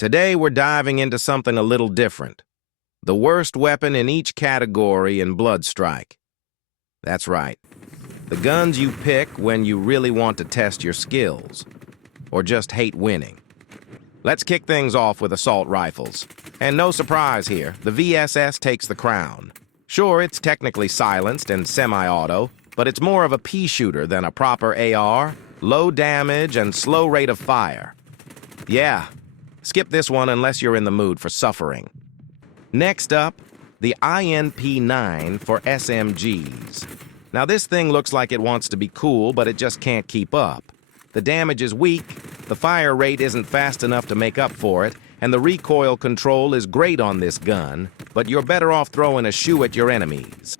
Today we're diving into something a little different. The worst weapon in each category in BloodStrike. That's right. The guns you pick when you really want to test your skills, or just hate winning. Let's kick things off with assault rifles. And no surprise here, the VSS takes the crown. Sure, it's technically silenced and semi-auto, but it's more of a pea shooter than a proper AR, low damage and slow rate of fire. Yeah, skip this one unless you're in the mood for suffering. Next up, the INP-9 for SMGs. Now this thing looks like it wants to be cool, but it just can't keep up. The damage is weak, the fire rate isn't fast enough to make up for it, and the recoil control is great on this gun, but you're better off throwing a shoe at your enemies.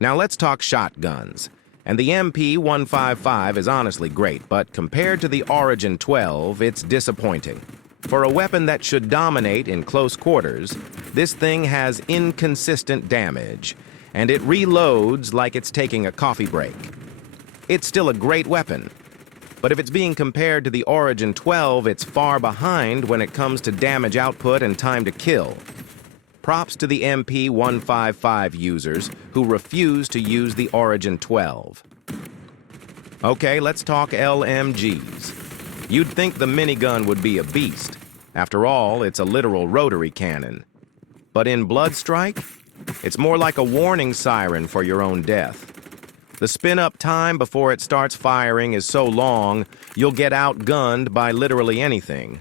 Now let's talk shotguns. And the MP-155 is honestly great, but compared to the Origin 12, it's disappointing. For a weapon that should dominate in close quarters, this thing has inconsistent damage, and it reloads like it's taking a coffee break. It's still a great weapon, but if it's being compared to the Origin 12, it's far behind when it comes to damage output and time to kill. Props to the MP-155 users who refuse to use the Origin 12. Okay, let's talk LMGs. You'd think the minigun would be a beast. After all, it's a literal rotary cannon. But in BloodStrike, it's more like a warning siren for your own death. The spin-up time before it starts firing is so long, you'll get outgunned by literally anything.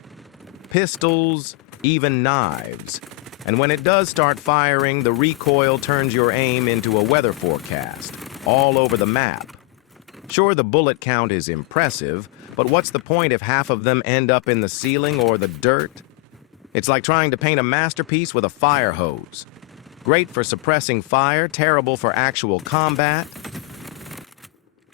Pistols, even knives. And when it does start firing, the recoil turns your aim into a weather forecast, all over the map. Sure, the bullet count is impressive, but what's the point if half of them end up in the ceiling or the dirt? It's like trying to paint a masterpiece with a fire hose. Great for suppressing fire, terrible for actual combat.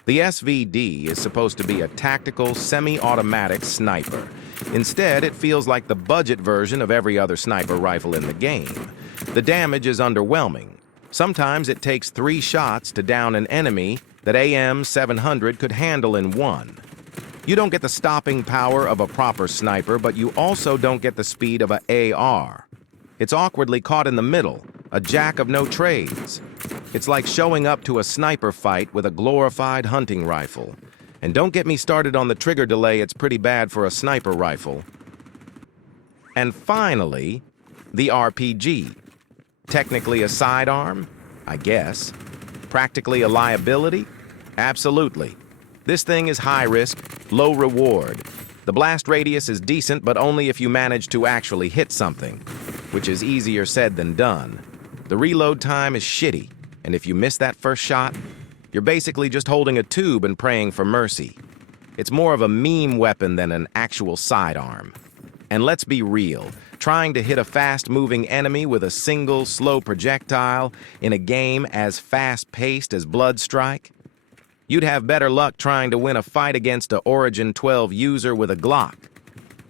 The SVD is supposed to be a tactical, semi-automatic sniper. Instead, it feels like the budget version of every other sniper rifle in the game. The damage is underwhelming. Sometimes it takes 3 shots to down an enemy that AM-700 could handle in 1. You don't get the stopping power of a proper sniper, but you also don't get the speed of an AR. It's awkwardly caught in the middle, a jack of no trades. It's like showing up to a sniper fight with a glorified hunting rifle. And don't get me started on the trigger delay, it's pretty bad for a sniper rifle. And finally, the RPG. Technically a sidearm? I guess. Practically a liability? Absolutely. This thing is high risk, low reward. The blast radius is decent, but only if you manage to actually hit something, which is easier said than done. The reload time is shitty, and if you miss that first shot, you're basically just holding a tube and praying for mercy. It's more of a meme weapon than an actual sidearm. And let's be real, trying to hit a fast-moving enemy with a single, slow projectile in a game as fast-paced as BloodStrike? You'd have better luck trying to win a fight against an Origin 12 user with a Glock.